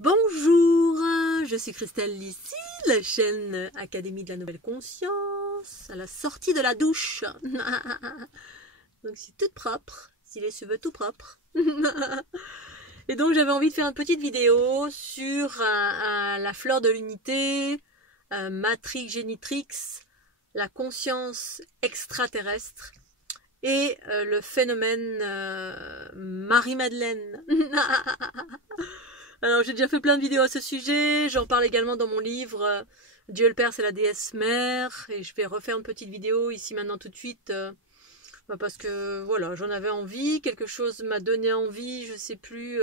Bonjour, je suis Christelle ici, la chaîne Académie de la Nouvelle Conscience, à la sortie de la douche. Donc je suis toute propre, si les cheveux tout propres. Et donc j'avais envie de faire une petite vidéo sur la fleur de l'unité, Matrix Génitrix, la conscience extraterrestre et le phénomène Marie-Madeleine. Alors j'ai déjà fait plein de vidéos à ce sujet, j'en parle également dans mon livre Dieu le Père c'est la déesse mère, et je vais refaire une petite vidéo ici maintenant tout de suite parce que voilà, j'en avais envie, quelque chose m'a donné envie, je sais plus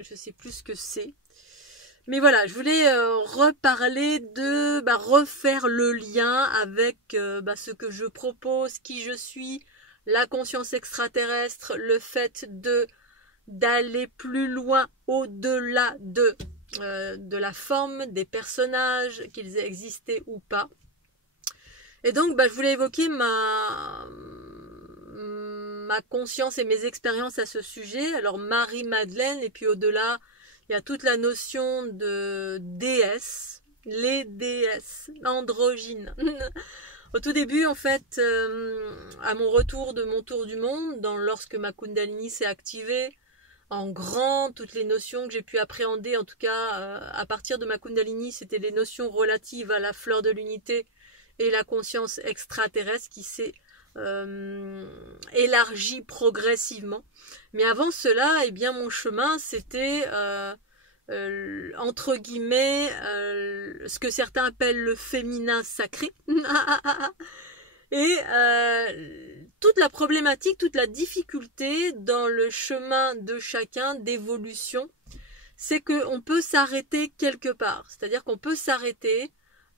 ce que c'est. Mais voilà, je voulais reparler de refaire le lien avec ce que je propose, qui je suis, la conscience extraterrestre, le fait d'aller plus loin au-delà de la forme des personnages, qu'ils aient existé ou pas. Et donc je voulais évoquer ma conscience et mes expériences à ce sujet. Alors Marie-Madeleine, et puis au-delà, il y a toute la notion de déesse, les déesses, androgynes. Au tout début, en fait, à mon retour de mon tour du monde, lorsque ma Kundalini s'est activée, en grand, toutes les notions que j'ai pu appréhender, en tout cas à partir de ma Kundalini, c'était les notions relatives à la fleur de l'unité et la conscience extraterrestre qui s'est élargie progressivement. Mais avant cela, eh bien, mon chemin, c'était entre guillemets ce que certains appellent le féminin sacré. Et toute la problématique, toute la difficulté dans le chemin de chacun d'évolution, c'est qu'on peut s'arrêter quelque part. C'est-à-dire qu'on peut s'arrêter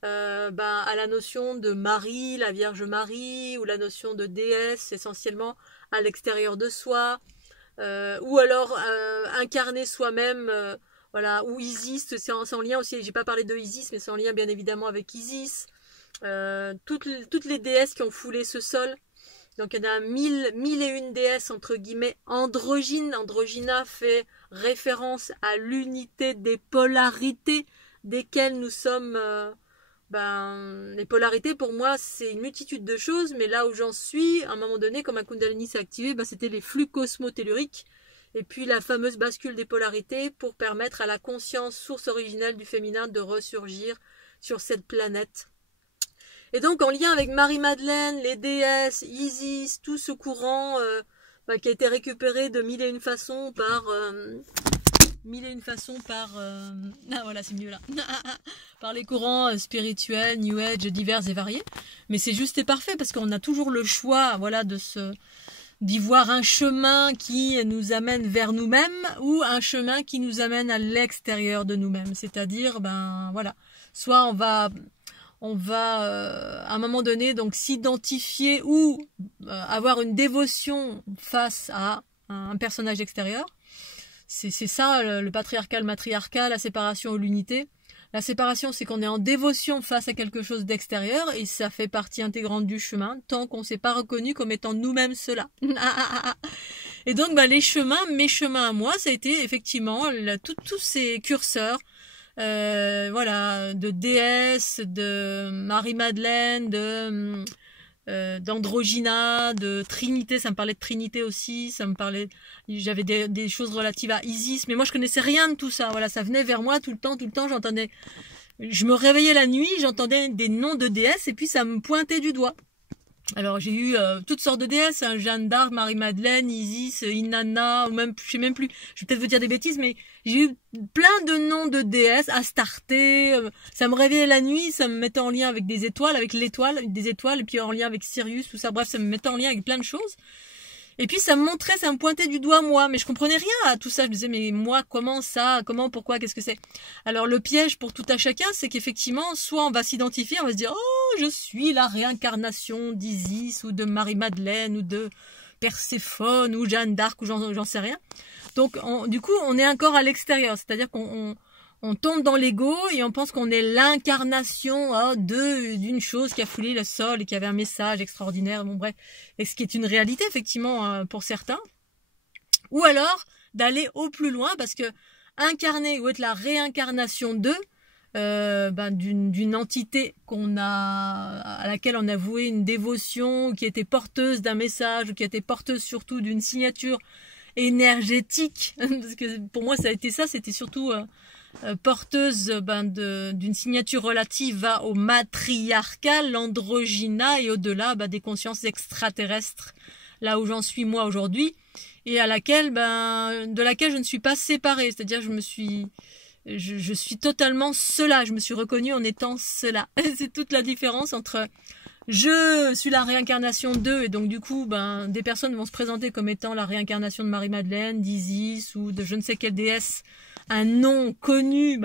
à la notion de Marie, la Vierge Marie, ou la notion de déesse essentiellement à l'extérieur de soi, ou alors incarner soi-même, voilà, ou Isis, c'est en lien aussi, j'ai pas parlé de Isis, mais c'est en lien bien évidemment avec Isis. Toutes les déesses qui ont foulé ce sol. Donc il y en a mille et une déesses entre guillemets androgynes. Androgyna fait référence à l'unité des polarités desquelles nous sommes. Les polarités pour moi c'est une multitude de choses, mais là où j'en suis, à un moment donné, quand ma Kundalini s'est activée, c'était les flux cosmotelluriques et puis la fameuse bascule des polarités pour permettre à la conscience source originelle du féminin de ressurgir sur cette planète. Et donc en lien avec Marie-Madeleine, les déesses, Isis, tout ce courant qui a été récupéré de mille et une façons par voilà, c'est mieux là. Par les courants spirituels, New Age, divers et variés. Mais c'est juste et parfait parce qu'on a toujours le choix, voilà, d'y voir un chemin qui nous amène vers nous-mêmes ou un chemin qui nous amène à l'extérieur de nous-mêmes. C'est-à-dire, voilà, soit on va à un moment donné donc s'identifier ou avoir une dévotion face à un personnage extérieur. C'est ça le patriarcal, matriarcal, la séparation ou l'unité. La séparation, c'est qu'on est en dévotion face à quelque chose d'extérieur et ça fait partie intégrante du chemin tant qu'on ne s'est pas reconnu comme étant nous-mêmes cela. Et donc mes chemins à moi, ça a été effectivement tous ces curseurs. Voilà, de déesse, de Marie-Madeleine, d'Androgyna, de Trinité, ça me parlait de Trinité aussi, j'avais des choses relatives à Isis, mais moi je connaissais rien de tout ça, voilà, ça venait vers moi tout le temps, j'entendais, je me réveillais la nuit, j'entendais des noms de déesses et puis ça me pointait du doigt. Alors j'ai eu toutes sortes de déesses, Jeanne d'Arc, Marie-Madeleine, Isis, Inanna, ou même, je sais même plus, je vais peut-être vous dire des bêtises, mais j'ai eu plein de noms de déesses, Astarté, ça me réveillait la nuit, ça me mettait en lien avec des étoiles, avec des étoiles, et puis en lien avec Sirius, tout ça, bref, ça me mettait en lien avec plein de choses. Et puis ça me pointait du doigt moi, mais je comprenais rien à tout ça. Je me disais mais moi comment ça, pourquoi, qu'est-ce que c'est? Alors le piège pour tout à chacun, c'est qu'effectivement soit on va s'identifier, on va se dire oh je suis la réincarnation d'Isis ou de Marie-Madeleine ou de Perséphone ou Jeanne d'Arc ou j'en sais rien. Donc du coup on est encore à l'extérieur, c'est-à-dire qu'on tombe dans l'ego et on pense qu'on est l'incarnation d'une chose qui a foulé le sol et qui avait un message extraordinaire, bon bref, et ce qui est une réalité effectivement pour certains. Ou alors d'aller au plus loin, parce que incarner ou être la réincarnation d'une entité à laquelle on a voué une dévotion, qui était porteuse d'un message, ou qui était porteuse surtout d'une signature énergétique, parce que pour moi ça a été ça, c'était surtout porteuse d'une signature relative au matriarcal, l'androgyna, et au-delà des consciences extraterrestres, là où j'en suis moi aujourd'hui, et de laquelle je ne suis pas séparée, c'est-à-dire je suis totalement cela, je me suis reconnue en étant cela. C'est toute la différence entre je suis la réincarnation d'eux, et donc du coup des personnes vont se présenter comme étant la réincarnation de Marie-Madeleine, d'Isis ou de je ne sais quelle déesse, un nom connu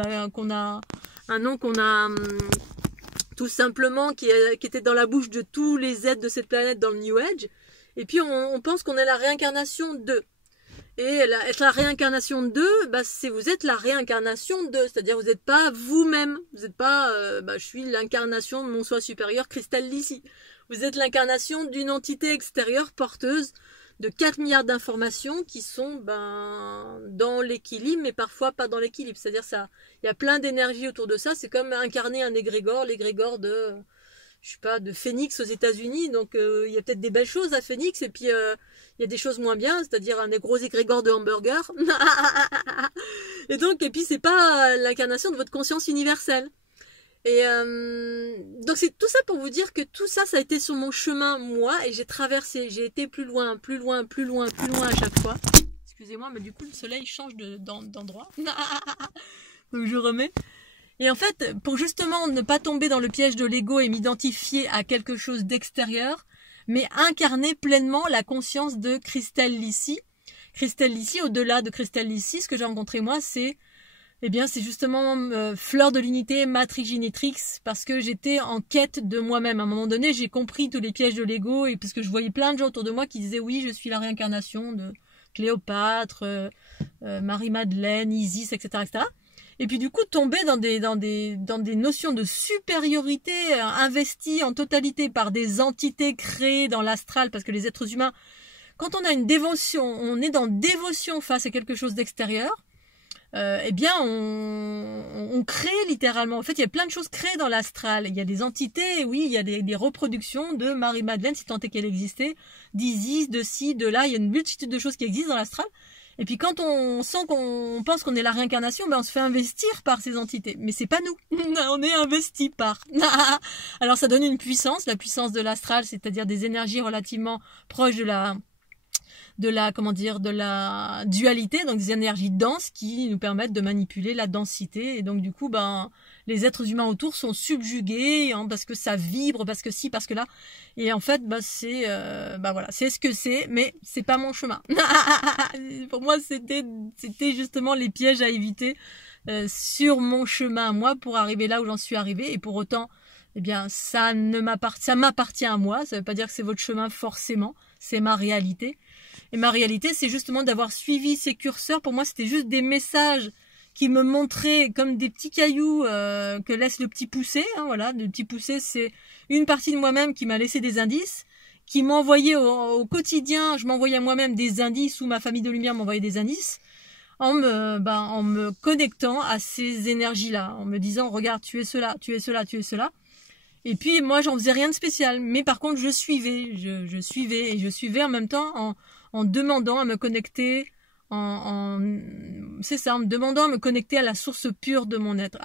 tout simplement qui était dans la bouche de tous les êtres de cette planète dans le New Age, et puis on pense qu'on est la réincarnation d'eux. Et être la réincarnation d'eux, c'est vous êtes la réincarnation d'eux, c'est-à-dire vous n'êtes pas vous-même, vous n'êtes pas je suis l'incarnation de mon soi supérieur Cristal Lissi. Vous êtes l'incarnation d'une entité extérieure porteuse de 4 milliards d'informations qui sont dans l'équilibre, mais parfois pas dans l'équilibre. C'est-à-dire il y a plein d'énergie autour de ça, c'est comme incarner un égrégore, l'égrégore de Phoenix aux États-Unis, donc il y a peut-être des belles choses à Phoenix, et puis il y a des choses moins bien, c'est-à-dire un gros égrégore de hamburger. Et puis c'est pas l'incarnation de votre conscience universelle. Et donc c'est tout ça pour vous dire que tout ça, ça a été sur mon chemin, moi, et j'ai traversé, j'ai été plus loin à chaque fois. Excusez-moi, mais du coup le soleil change d'endroit. Donc je remets. Et en fait, pour justement ne pas tomber dans le piège de l'ego et m'identifier à quelque chose d'extérieur, mais incarner pleinement la conscience de Cristal Lissi. Cristal Lissi, au-delà de Cristal Lissi, ce que j'ai rencontré moi, c'est justement Fleur de l'unité, Matrix Génétrix, parce que j'étais en quête de moi-même. À un moment donné, j'ai compris tous les pièges de l'ego, et parce que je voyais plein de gens autour de moi qui disaient oui, je suis la réincarnation de Cléopâtre, Marie-Madeleine, Isis, etc., etc. Et puis du coup tomber dans des notions de supériorité investies en totalité par des entités créées dans l'astral, parce que les êtres humains, quand on a une dévotion, on est dans dévotion face à quelque chose d'extérieur, on crée littéralement. En fait, il y a plein de choses créées dans l'astral. Il y a des entités, oui, il y a des reproductions de Marie-Madeleine, si tant est qu'elle existait, d'Isis, de ci, de là. Il y a une multitude de choses qui existent dans l'astral. Et puis quand on sent qu'on pense qu'on est la réincarnation, on se fait investir par ces entités. Mais c'est pas nous. On est investi par. Alors ça donne une puissance, la puissance de l'astral, c'est-à-dire des énergies relativement proches de la dualité, donc des énergies denses qui nous permettent de manipuler la densité. Et donc du coup, les êtres humains autour sont subjugués, parce que ça vibre, parce que ci, parce que là. Et en fait, c'est ce que c'est, mais c'est pas mon chemin. Pour moi, c'était justement les pièges à éviter sur mon chemin, moi, pour arriver là où j'en suis arrivée. Et pour autant, ça m'appartient à moi. Ça veut pas dire que c'est votre chemin forcément. C'est ma réalité. Et ma réalité, c'est justement d'avoir suivi ces curseurs. Pour moi, c'était juste des messages qui me montraient comme des petits cailloux que laisse le petit poussé. Le petit poussé, c'est une partie de moi-même qui m'a laissé des indices, qui m'envoyait au quotidien. Je m'envoyais à moi-même des indices, ou ma famille de lumière m'envoyait des indices, en me connectant à ces énergies-là, en me disant, regarde, tu es cela, tu es cela, tu es cela. Et puis moi, j'en faisais rien de spécial, mais par contre, je suivais en même temps en demandant à me connecter, en me demandant à me connecter à la source pure de mon être,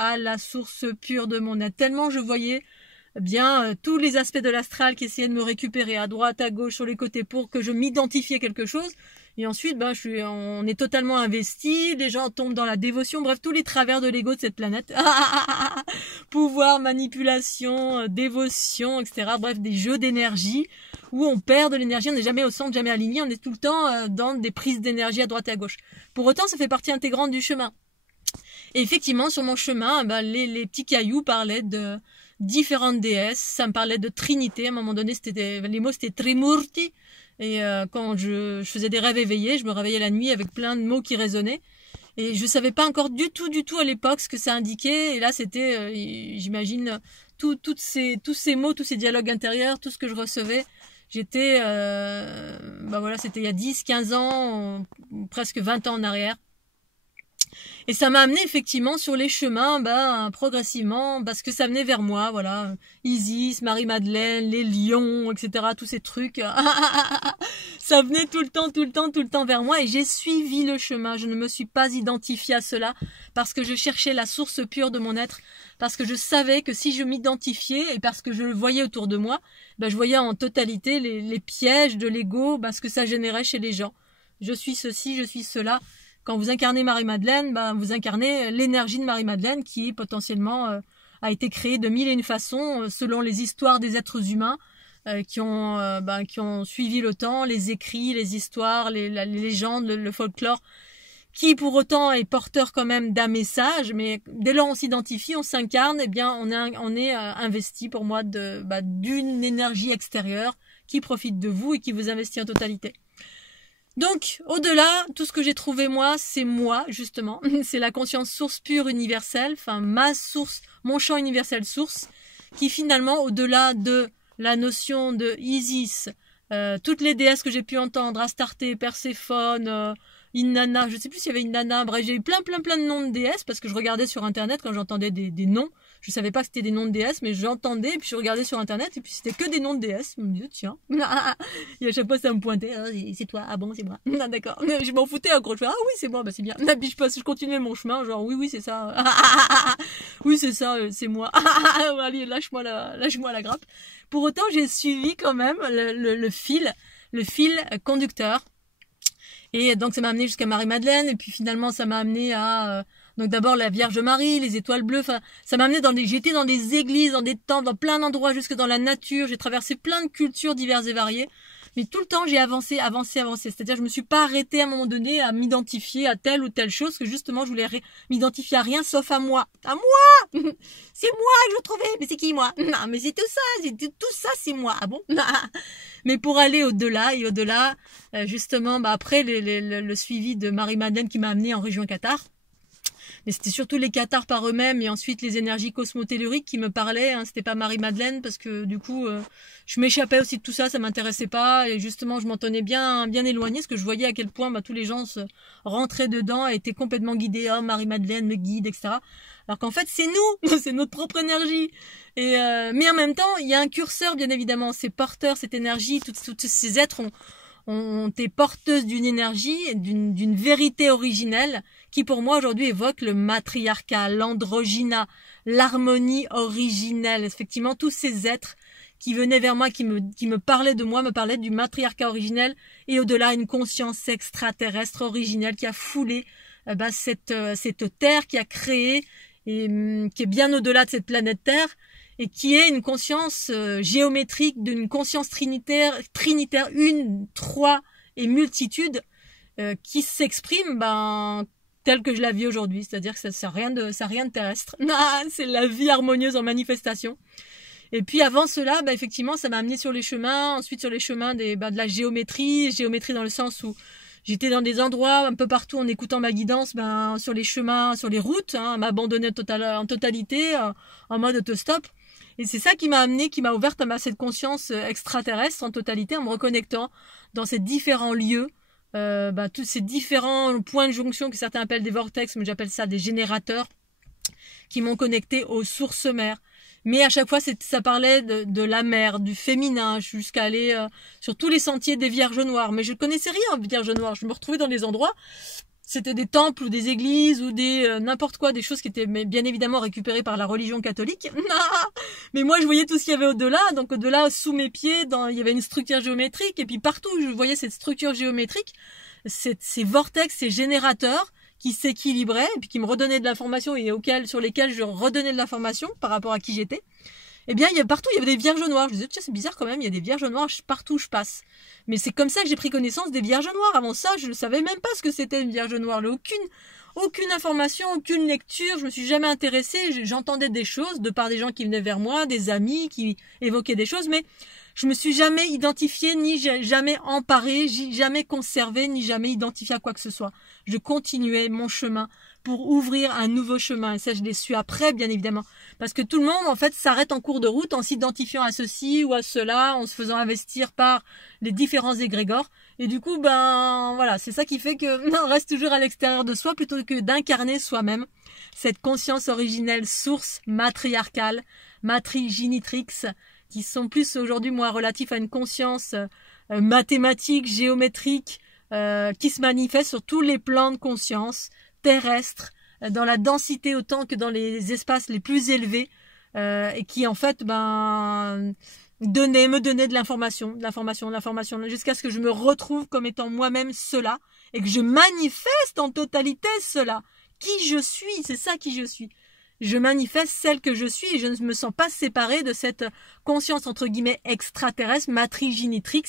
tellement je voyais tous les aspects de l'astral qui essayaient de me récupérer à droite, à gauche, sur les côtés, pour que je m'identifie à quelque chose. Et ensuite, on est totalement investi, les gens tombent dans la dévotion, bref, tous les travers de l'ego de cette planète. Pouvoir, manipulation, dévotion, etc. Bref, des jeux d'énergie où on perd de l'énergie, on n'est jamais au centre, jamais aligné, on est tout le temps dans des prises d'énergie à droite et à gauche. Pour autant, ça fait partie intégrante du chemin. Et effectivement, sur mon chemin, les petits cailloux parlaient de différentes déesses, ça me parlait de Trinité, à un moment donné, les mots c'était Trimurti. Et quand je faisais des rêves éveillés, je me réveillais la nuit avec plein de mots qui résonnaient. Et je savais pas encore du tout à l'époque ce que ça indiquait. Et là, c'était, j'imagine, tous ces mots, tous ces dialogues intérieurs, tout ce que je recevais. J'étais, voilà, c'était il y a 10, 15 ans, presque 20 ans en arrière. Et ça m'a amené effectivement sur les chemins, progressivement, parce que ça venait vers moi, voilà. Isis, Marie-Madeleine, les lions, etc., tous ces trucs. Ça venait tout le temps vers moi et j'ai suivi le chemin. Je ne me suis pas identifiée à cela parce que je cherchais la source pure de mon être, parce que je savais que si je m'identifiais et parce que je le voyais autour de moi, je voyais en totalité les pièges de l'ego, ce que ça générait chez les gens. Je suis ceci, je suis cela. Quand vous incarnez Marie-Madeleine, vous incarnez l'énergie de Marie-Madeleine qui potentiellement a été créée de mille et une façons selon les histoires des êtres humains qui ont suivi le temps, les écrits, les histoires, les légendes, le folklore, qui pour autant est porteur quand même d'un message, mais dès lors on s'identifie, on s'incarne, on est investi pour moi d'une énergie extérieure qui profite de vous et qui vous investit en totalité. Donc, au-delà, tout ce que j'ai trouvé moi, c'est moi, justement. C'est la conscience source pure universelle, ma source, mon champ universel source, qui finalement, au-delà de la notion de Isis, toutes les déesses que j'ai pu entendre, Astarté, Perséphone, Inanna, je sais plus s'il y avait Inanna, bref, j'ai eu plein de noms de déesses, parce que je regardais sur internet quand j'entendais des noms. Je savais pas que c'était des noms de déesses, mais j'entendais, et puis je regardais sur internet, et puis c'était que des noms de déesses. Je me disais, tiens. Et à chaque fois, ça me pointait, c'est toi, ah bon, c'est moi. D'accord. Mais je m'en foutais, en gros. Je fais, oui, c'est moi, c'est bien. Et puis je continuais mon chemin, genre, oui, c'est ça. Oui, c'est ça, c'est moi. Allez, lâche-moi la grappe. Pour autant, j'ai suivi quand même le fil conducteur. Et donc, ça m'a amené jusqu'à Marie-Madeleine, et puis finalement, ça m'a amené à... Donc d'abord la Vierge Marie, les étoiles bleues, ça m'a amené j'étais dans des églises, dans des temples, dans plein d'endroits, jusque dans la nature, j'ai traversé plein de cultures diverses et variées, mais tout le temps j'ai avancé, c'est-à-dire je me suis pas arrêtée à un moment donné à m'identifier à telle ou telle chose, que justement je voulais m'identifier à rien sauf à moi. À moi. C'est moi que je trouvais, mais c'est qui moi? Non, mais c'est tout ça, c'est moi. Ah bon? Mais pour aller au-delà, justement, après le suivi de Marie-Madeleine qui m'a amené en région Qatar. Mais c'était surtout les cathares par eux-mêmes et ensuite les énergies cosmotelluriques qui me parlaient. C'était pas Marie-Madeleine parce que du coup, je m'échappais aussi de tout ça, ça m'intéressait pas. Et justement, je m'en tenais bien éloignée parce que je voyais à quel point tous les gens se rentraient dedans et étaient complètement guidés. Oh, Marie-Madeleine me guide, etc. Alors qu'en fait, c'est nous, c'est notre propre énergie. Et mais en même temps, il y a un curseur, bien évidemment. Ces porteurs, cette énergie, tous ces êtres ont été porteuses d'une énergie, d'une vérité originelle qui pour moi aujourd'hui évoque le matriarcat, l'androgyna, l'harmonie originelle. Effectivement, tous ces êtres qui venaient vers moi, qui me parlaient de moi, me parlaient du matriarcat originel et au-delà une conscience extraterrestre originelle qui a foulé cette terre, qui a créé et qui est bien au-delà de cette planète Terre et qui est une conscience géométrique d'une conscience trinitaire, une, trois et multitude qui s'exprime telle que je la vis aujourd'hui, c'est-à-dire que ça rien de terrestre. C'est la vie harmonieuse en manifestation. Et puis avant cela, effectivement, ça m'a amené sur les chemins, ensuite sur les chemins de la géométrie dans le sens où j'étais dans des endroits un peu partout en écoutant ma guidance, sur les chemins, sur les routes, m'abandonner en totalité, en mode autostop. Et c'est ça qui m'a amené, qui m'a ouverte à cette conscience extraterrestre en totalité, en me reconnectant dans ces différents lieux, tous ces différents points de jonction que certains appellent des vortex, mais j'appelle ça des générateurs, qui m'ont connecté aux sources mères. Mais à chaque fois, ça parlait de la mer, du féminin, jusqu'à aller sur tous les sentiers des Vierges Noires. Mais je ne connaissais rien aux Vierges Noires. Je me retrouvais dans des endroits, c'était des temples ou des églises ou des n'importe quoi, des choses qui étaient bien évidemment récupérées par la religion catholique. Mais moi, je voyais tout ce qu'il y avait au-delà. Donc au-delà, sous mes pieds, il y avait une structure géométrique. Et puis partout, je voyais cette structure géométrique, ces vortex, ces générateurs qui s'équilibraient et puis qui me redonnaient de l'information et sur lesquels je redonnais de l'information par rapport à qui j'étais. Eh bien, partout, il y avait des Vierges Noires. Je me disais, tiens, c'est bizarre quand même, il y a des Vierges Noires partout où je passe. Mais c'est comme ça que j'ai pris connaissance des Vierges Noires. Avant ça, je ne savais même pas ce que c'était une Vierge Noire. Aucune information, aucune lecture, je me suis jamais intéressée. J'entendais des choses de par des gens qui venaient vers moi, des amis qui évoquaient des choses, mais je me suis jamais identifiée, ni jamais emparée, jamais conservée, ni jamais identifiée à quoi que ce soit. Je continuais mon chemin pour ouvrir un nouveau chemin. Et ça, je l'ai su après, bien évidemment. Parce que tout le monde, en fait, s'arrête en cours de route en s'identifiant à ceci ou à cela, en se faisant investir par les différents égrégores. Et du coup, ben, voilà, c'est ça qui fait que on reste toujours à l'extérieur de soi plutôt que d'incarner soi-même cette conscience originelle, source matriarcale, matrigénitrix, qui sont plus aujourd'hui, moi, relatifs à une conscience mathématique, géométrique, qui se manifeste sur tous les plans de conscience terrestres, dans la densité autant que dans les espaces les plus élevés, et qui en fait me donnait de l'information, jusqu'à ce que je me retrouve comme étant moi-même cela, et que je manifeste en totalité cela. Qui je suis, c'est ça qui je suis. Je manifeste celle que je suis et je ne me sens pas séparée de cette conscience entre guillemets extraterrestre, matrigénitrix,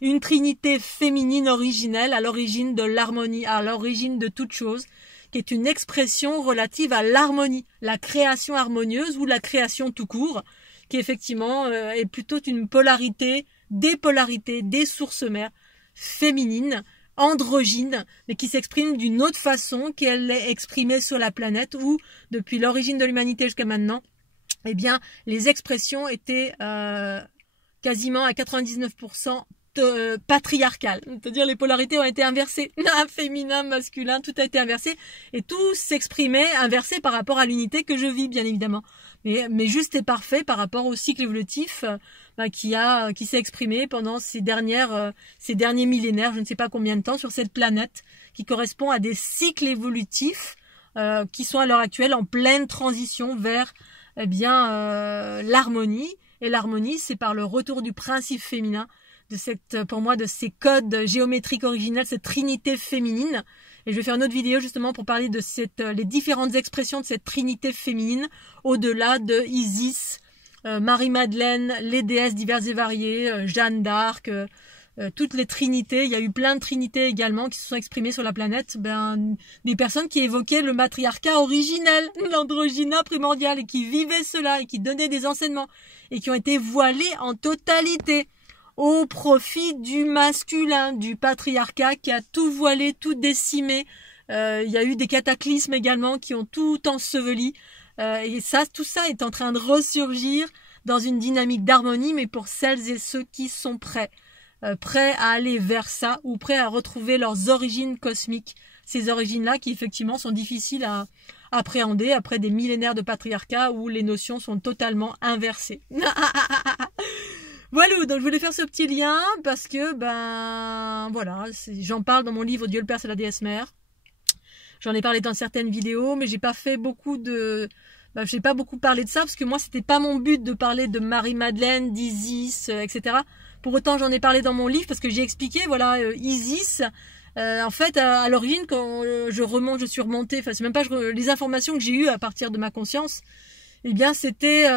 une trinité féminine originelle à l'origine de l'harmonie, à l'origine de toute chose, qui est une expression relative à l'harmonie, la création harmonieuse ou la création tout court, qui effectivement est plutôt une polarité, des sources mères féminines, androgyne, mais qui s'exprime d'une autre façon qu'elle est exprimée sur la planète où, depuis l'origine de l'humanité jusqu'à maintenant, eh bien, les expressions étaient quasiment à 99% patriarcales. C'est-à-dire les polarités ont été inversées. Féminin, masculin, tout a été inversé et tout s'exprimait inversé par rapport à l'unité que je vis, bien évidemment. Mais juste et parfait par rapport au cycle évolutif qui s'est exprimé pendant ces derniers millénaires, je ne sais pas combien de temps, sur cette planète, qui correspond à des cycles évolutifs qui sont à l'heure actuelle en pleine transition vers l'harmonie. Et l'harmonie, c'est par le retour du principe féminin, pour moi, de ces codes géométriques originels, cette trinité féminine. Et je vais faire une autre vidéo justement pour parler de les différentes expressions de cette trinité féminine, au-delà de Isis, Marie-Madeleine, les déesses diverses et variées, Jeanne d'Arc, toutes les trinités. Il y a eu plein de trinités également qui se sont exprimées sur la planète. Des personnes qui évoquaient le matriarcat originel, l'androgyna primordial, et qui vivaient cela, et qui donnaient des enseignements, et qui ont été voilées en totalité au profit du masculin, du patriarcat qui a tout voilé, tout décimé. Il y a eu des cataclysmes également qui ont tout enseveli. Et tout ça est en train de ressurgir dans une dynamique d'harmonie, mais pour celles et ceux qui sont prêts à aller vers ça, ou prêts à retrouver leurs origines cosmiques. Ces origines-là qui effectivement sont difficiles à appréhender après des millénaires de patriarcat où les notions sont totalement inversées. Voilà, donc je voulais faire ce petit lien parce que, voilà, j'en parle dans mon livre Dieu le Père, c'est la déesse mère. J'en ai parlé dans certaines vidéos, mais j'ai pas beaucoup parlé de ça parce que moi, c'était pas mon but de parler de Marie-Madeleine, d'Isis, etc. Pour autant, j'en ai parlé dans mon livre parce que j'ai expliqué, voilà, Isis, en fait, à l'origine, quand je suis remontée, enfin, c'est même pas les informations que j'ai eues à partir de ma conscience, eh bien, c'était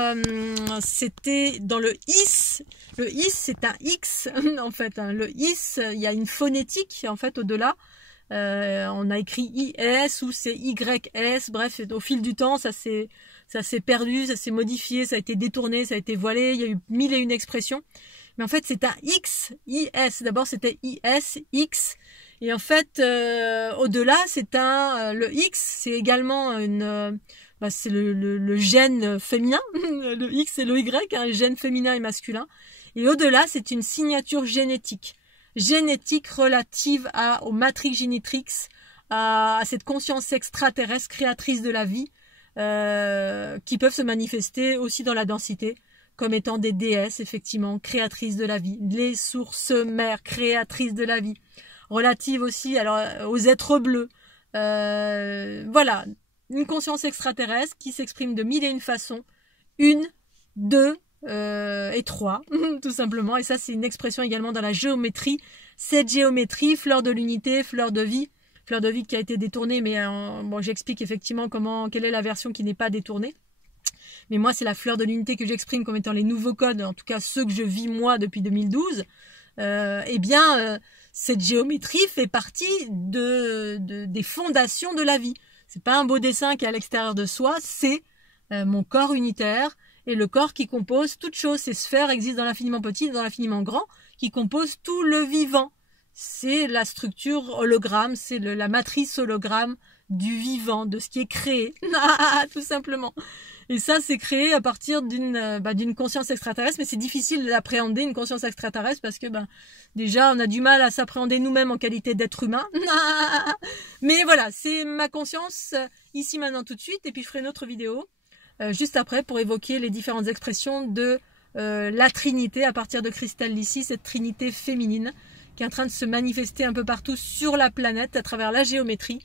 dans le Is. Le Is, c'est un X, en fait. Le Is, il y a une phonétique, en fait, au-delà. On a écrit IS ou c'est YS. Bref, au fil du temps, ça s'est perdu, ça s'est modifié, ça a été détourné, ça a été voilé. Il y a eu 1001 expressions. Mais en fait, c'est un X, IS. D'abord, c'était IS, X. Et en fait, au-delà, c'est le X, c'est également c'est le gène féminin, le X et le Y, un gène féminin et masculin. Et au-delà, c'est une signature génétique relative au matrigénitrix, à cette conscience extraterrestre créatrice de la vie, qui peuvent se manifester aussi dans la densité, comme étant des déesses, effectivement, créatrices de la vie, les sources mères, créatrices de la vie, relatives aussi aux êtres bleus. Voilà. Une conscience extraterrestre qui s'exprime de 1001 façons. 1, 2 et 3, tout simplement. Et ça, c'est une expression également dans la géométrie. Cette géométrie, fleur de l'unité, fleur de vie qui a été détournée, mais j'explique effectivement quelle est la version qui n'est pas détournée. Mais moi, c'est la fleur de l'unité que j'exprime comme étant les nouveaux codes, en tout cas ceux que je vis moi depuis 2012. Cette géométrie fait partie des fondations de la vie. C'est pas un beau dessin qui est à l'extérieur de soi, c'est mon corps unitaire et le corps qui compose toute chose. Ces sphères existent dans l'infiniment petit et dans l'infiniment grand, qui composent tout le vivant. C'est la structure hologramme, c'est la matrice hologramme du vivant, de ce qui est créé, tout simplement. Et ça, c'est créé à partir d'une conscience extraterrestre, mais c'est difficile d'appréhender une conscience extraterrestre parce que déjà, on a du mal à s'appréhender nous-mêmes en qualité d'être humain. Mais voilà, c'est ma conscience ici, maintenant, tout de suite, et puis je ferai une autre vidéo juste après pour évoquer les différentes expressions de la Trinité à partir de Cristal Lissi, cette Trinité féminine qui est en train de se manifester un peu partout sur la planète à travers la géométrie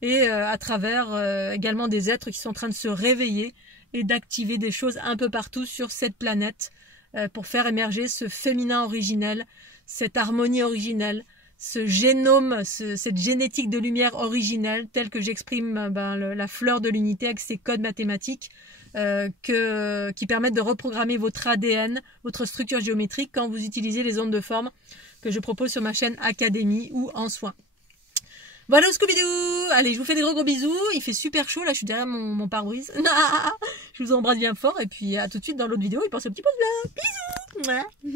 et à travers également des êtres qui sont en train de se réveiller et d'activer des choses un peu partout sur cette planète pour faire émerger ce féminin originel, cette harmonie originelle, ce génome, cette génétique de lumière originelle, telle que j'exprime la fleur de l'unité avec ces codes mathématiques qui permettent de reprogrammer votre ADN, votre structure géométrique quand vous utilisez les ondes de forme que je propose sur ma chaîne Académie ou en soins. Voilà Scooby-Doo. Allez, je vous fais des gros bisous. Il fait super chaud, là je suis derrière mon pare-brise. Je vous embrasse bien fort et puis à tout de suite dans l'autre vidéo et pensez au petit pouce bleu. Bisous.